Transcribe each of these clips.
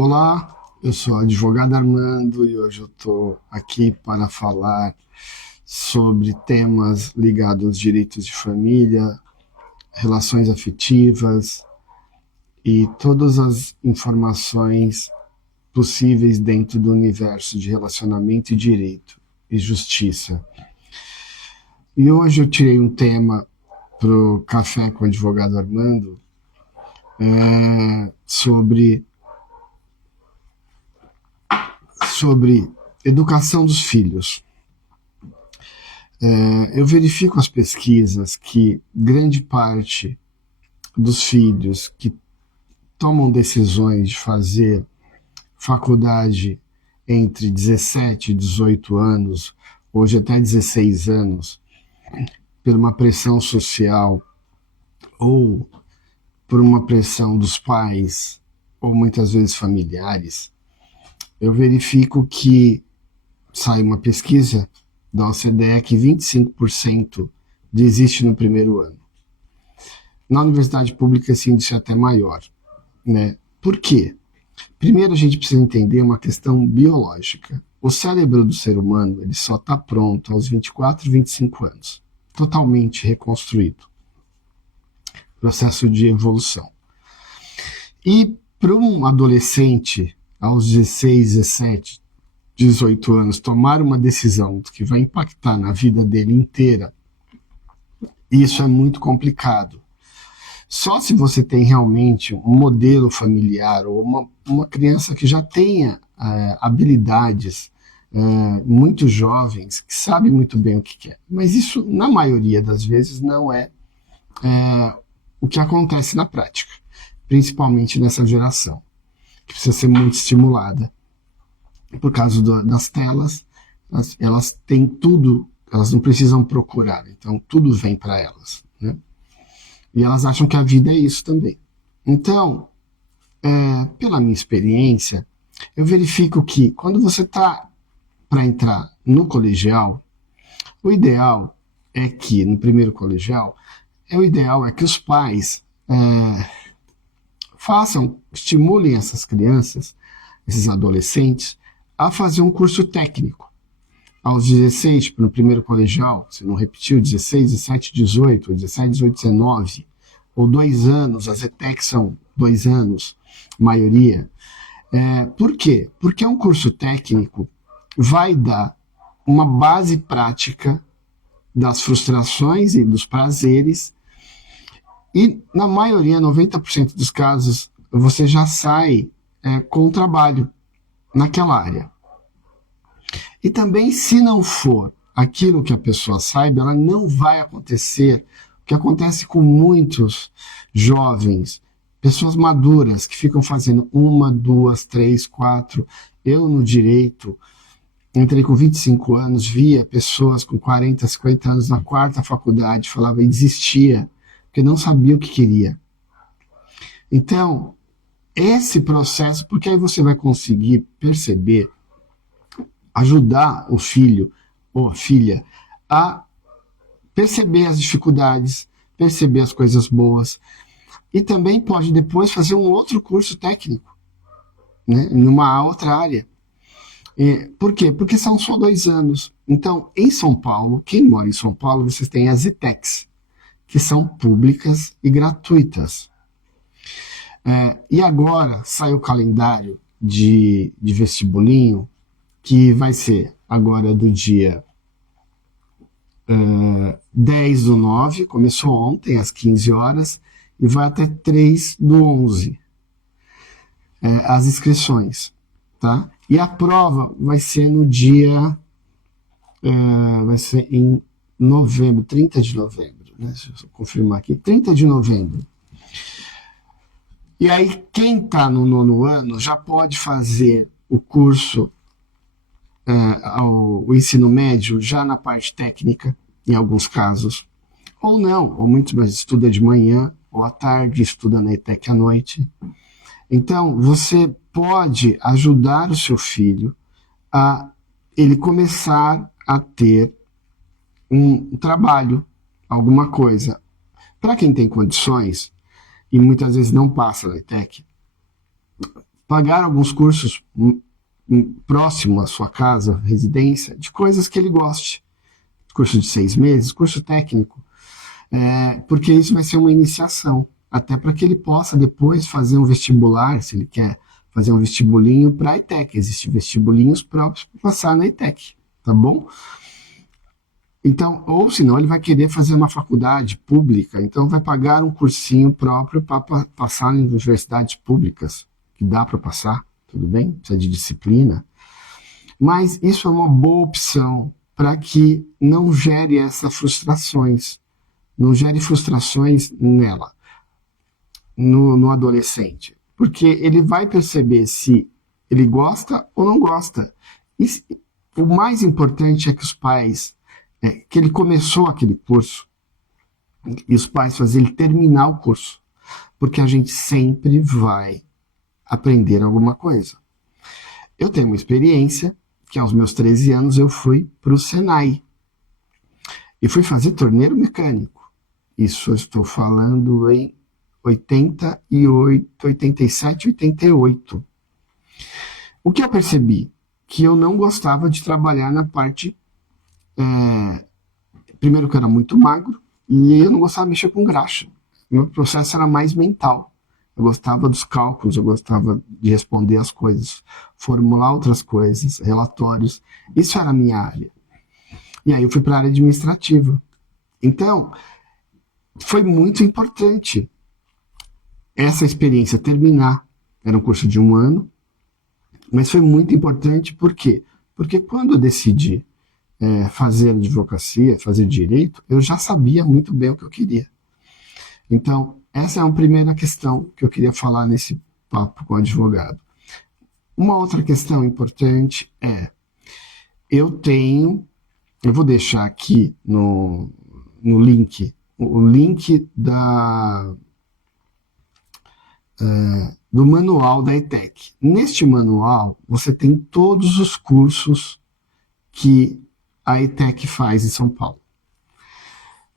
Olá, eu sou o advogado Armando e hoje eu estou aqui para falar sobre temas ligados aos direitos de família, relações afetivas e todas as informações possíveis dentro do universo de relacionamento e direito e justiça. E hoje eu tirei um tema para o Café com o Advogado Armando sobre educação dos filhos. Eu verifico as pesquisas que grande parte dos filhos que tomam decisões de fazer faculdade entre 17 e 18 anos, hoje até 16 anos, por uma pressão social ou por uma pressão dos pais ou muitas vezes familiares, eu verifico que sai uma pesquisa da OCDE que 25% desiste no primeiro ano. Na universidade pública esse índice é até maior, né? Por quê? Primeiro a gente precisa entender uma questão biológica. O cérebro do ser humano ele só está pronto aos 24, 25 anos, totalmente reconstruído. Processo de evolução. E para um adolescente aos 16, 17, 18 anos tomar uma decisão que vai impactar na vida dele inteira, isso é muito complicado. Só se você tem realmente um modelo familiar ou uma criança que já tenha habilidades muito jovens, que sabe muito bem o que quer. Mas isso, na maioria das vezes, não é o que acontece na prática, principalmente nessa geração, que precisa ser muito estimulada. Por causa das telas, elas têm tudo, elas não precisam procurar, então tudo vem para elas, né? E elas acham que a vida é isso também. Então, pela minha experiência, eu verifico que quando você está para entrar no colegial, o ideal é que, no primeiro colegial, o ideal é que os pais estimulem essas crianças, esses adolescentes, a fazer um curso técnico. Aos 16, no primeiro colegial, se não repetiu, 16, 17, 18, 17, 18, 19, ou 2 anos, as ETECs são 2 anos, maioria. Por quê? Porque um curso técnico vai dar uma base prática das frustrações e dos prazeres, e na maioria, 90% dos casos, você já sai com o trabalho naquela área. E também, se não for aquilo que a pessoa saiba, ela não vai acontecer o que acontece com muitos jovens, pessoas maduras que ficam fazendo 1, 2, 3, 4. Eu, no direito, entrei com 25 anos, via pessoas com 40, 50 anos na 4ª faculdade, falava e desistia, porque não sabia o que queria. Então, esse processo, porque aí você vai conseguir perceber, ajudar o filho ou a filha a perceber as dificuldades, perceber as coisas boas, e também pode depois fazer um outro curso técnico, né, numa outra área. Por quê? Porque são só 2 anos. Então, em São Paulo, quem mora em São Paulo, vocês têm as ETECs, que são públicas e gratuitas. E agora sai o calendário de vestibulinho, que vai ser agora do dia 10/9, começou ontem às 15 horas, e vai até 3/11, as inscrições, tá? E a prova vai ser no dia, vai ser em novembro, 30 de novembro, né? Deixa eu confirmar aqui, 30 de novembro. E aí, quem está no 9º ano já pode fazer o curso, o ensino médio, já na parte técnica, em alguns casos. Ou não, ou muitos mais estuda de manhã, ou à tarde, estuda na ETEC à noite. Então, você pode ajudar o seu filho a ele começar a ter um trabalho, alguma coisa. Para quem tem condições, e muitas vezes não passa na ETEC, pagar alguns cursos próximo à sua casa, residência, de coisas que ele goste. Curso de 6 meses, curso técnico, porque isso vai ser uma iniciação, até para que ele possa depois fazer um vestibular, se ele quer fazer um vestibulinho para a ETEC. Existem vestibulinhos próprios para passar na ETEC, tá bom? Então, ou senão ele vai querer fazer uma faculdade pública, então vai pagar um cursinho próprio para passar em universidades públicas, que dá para passar, tudo bem? Precisa de disciplina. Mas isso é uma boa opção para que não gere essas frustrações, não gere frustrações nela, no adolescente. Porque ele vai perceber se ele gosta ou não gosta. E o mais importante é que os pais, que ele começou aquele curso, e os pais fazem ele terminar o curso. Porque a gente sempre vai aprender alguma coisa. Eu tenho uma experiência que aos meus 13 anos eu fui para o Senai. E fui fazer torneiro mecânico. Isso eu estou falando em 88, 87, 88. O que eu percebi? Que eu não gostava de trabalhar na parte... primeiro que eu era muito magro, e eu não gostava de mexer com graxa. Meu processo era mais mental. Eu gostava dos cálculos, eu gostava de responder as coisas, formular outras coisas, relatórios. Isso era a minha área. E aí eu fui para a área administrativa. Então, foi muito importante essa experiência terminar. Era um curso de 1 ano, mas foi muito importante por quê? Porque quando eu decidi fazer advocacia, fazer direito, eu já sabia muito bem o que eu queria. Então, essa é uma primeira questão que eu queria falar nesse papo com o advogado. Uma outra questão importante eu vou deixar aqui no link, o link do manual da ETEC. Neste manual, você tem todos os cursos que a ETEC faz em São Paulo.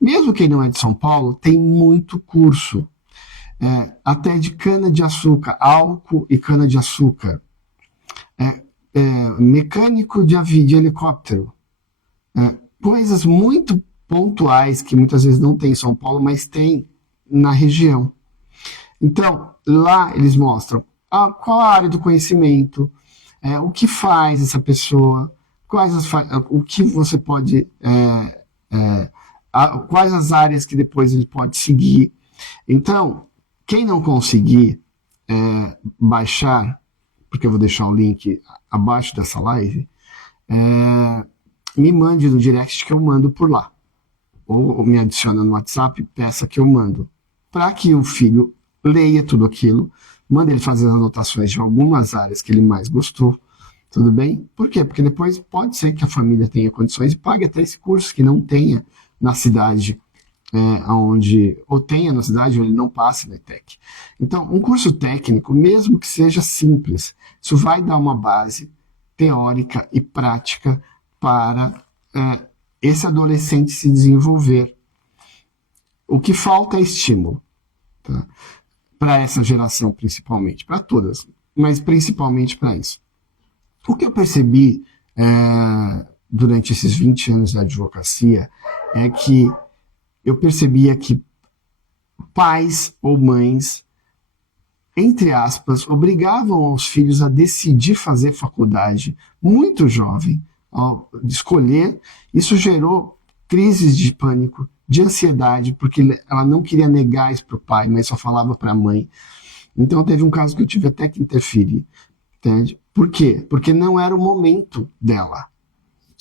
Mesmo quem não é de São Paulo, tem muito curso, até de cana-de-açúcar, álcool e cana-de-açúcar, mecânico de helicóptero, coisas muito pontuais que muitas vezes não tem em São Paulo, mas tem na região. Então, lá eles mostram qual a área do conhecimento, o que faz essa pessoa, o que você pode... quais as áreas que depois ele pode seguir. Então, quem não conseguir baixar, porque eu vou deixar o link abaixo dessa live, me mande no direct que eu mando por lá. Ou me adiciona no WhatsApp, peça que eu mando. Para que o filho leia tudo aquilo, manda ele fazer as anotações de algumas áreas que ele mais gostou. Tudo bem? Por quê? Porque depois pode ser que a família tenha condições e pague até esse curso que não tenha na cidade, ou tenha na cidade onde ele não passe na ETEC. Então, um curso técnico, mesmo que seja simples, isso vai dar uma base teórica e prática para esse adolescente se desenvolver. O que falta é estímulo, tá? Para essa geração principalmente, para todas, mas principalmente para isso. O que eu percebi durante esses 20 anos da advocacia é que eu percebia que pais ou mães, entre aspas, obrigavam os filhos a decidir fazer faculdade muito jovem, de escolher. Isso gerou crises de pânico, de ansiedade, porque ela não queria negar isso para o pai, mas só falava para a mãe. Então teve um caso que eu tive até que interferir. Entende? Por quê? Porque não era o momento dela.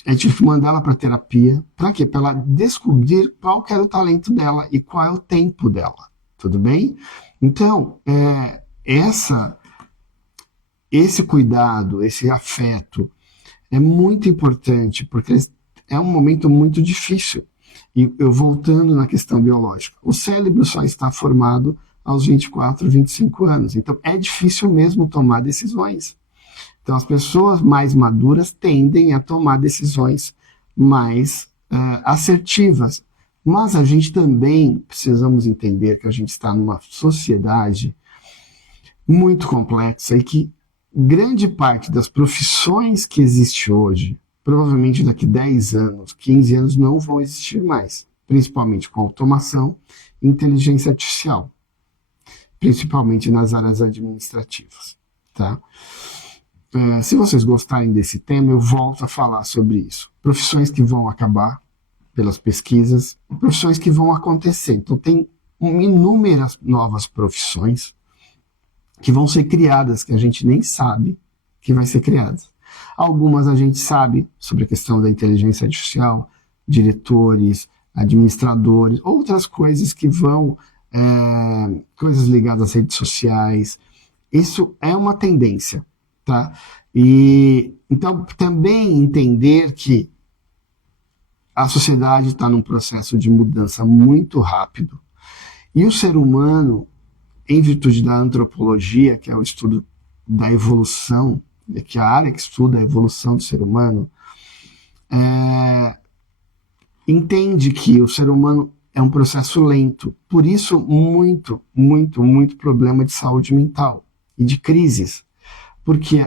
Eu tive que mandar ela para terapia. Para quê? Para ela descobrir qual que era o talento dela e qual é o tempo dela. Tudo bem? Então, esse cuidado, esse afeto é muito importante, porque é um momento muito difícil. E eu voltando na questão biológica, o cérebro só está formado aos 24, 25 anos. Então, é difícil mesmo tomar decisões. Então, as pessoas mais maduras tendem a tomar decisões mais assertivas. Mas a gente também precisamos entender que a gente está numa sociedade muito complexa e que grande parte das profissões que existe hoje, provavelmente daqui 10 anos, 15 anos, não vão existir mais, principalmente com automação e inteligência artificial, principalmente nas áreas administrativas, tá? Se vocês gostarem desse tema, eu volto a falar sobre isso. Profissões que vão acabar pelas pesquisas, profissões que vão acontecer. Então, tem inúmeras novas profissões que vão ser criadas, que a gente nem sabe que vai ser criadas. Algumas a gente sabe sobre a questão da inteligência artificial, diretores, administradores, outras coisas que vão, coisas ligadas às redes sociais. Isso é uma tendência, tá? E então também entender que a sociedade está num processo de mudança muito rápido e o ser humano, em virtude da antropologia, que é o estudo da evolução, que é a área que estuda a evolução do ser humano, entende que o ser humano é um processo lento. Por isso, muito problema de saúde mental e de crises. Porque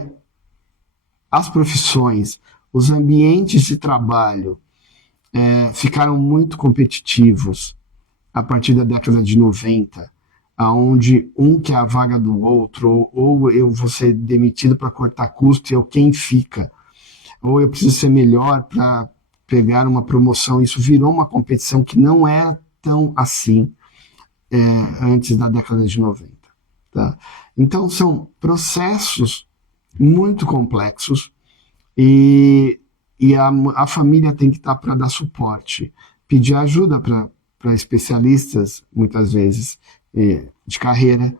as profissões, os ambientes de trabalho ficaram muito competitivos a partir da década de 90, onde um quer a vaga do outro, ou eu vou ser demitido para cortar custo e eu quem fica, ou eu preciso ser melhor para pegar uma promoção. Isso virou uma competição que não era tão assim antes da década de 90. Tá? Então são processos muito complexos e a família tem que estar para dar suporte, pedir ajuda para especialistas, muitas vezes, de carreira,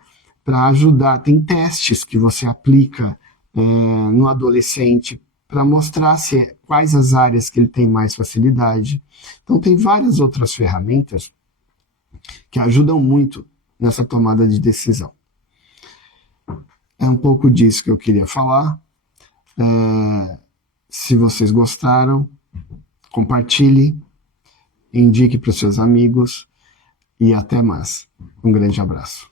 para ajudar. Tem testes que você aplica no adolescente para mostrar quais as áreas que ele tem mais facilidade. Então, tem várias outras ferramentas que ajudam muito nessa tomada de decisão. É um pouco disso que eu queria falar. Se vocês gostaram, compartilhe, indique para os seus amigos e até mais. Um grande abraço.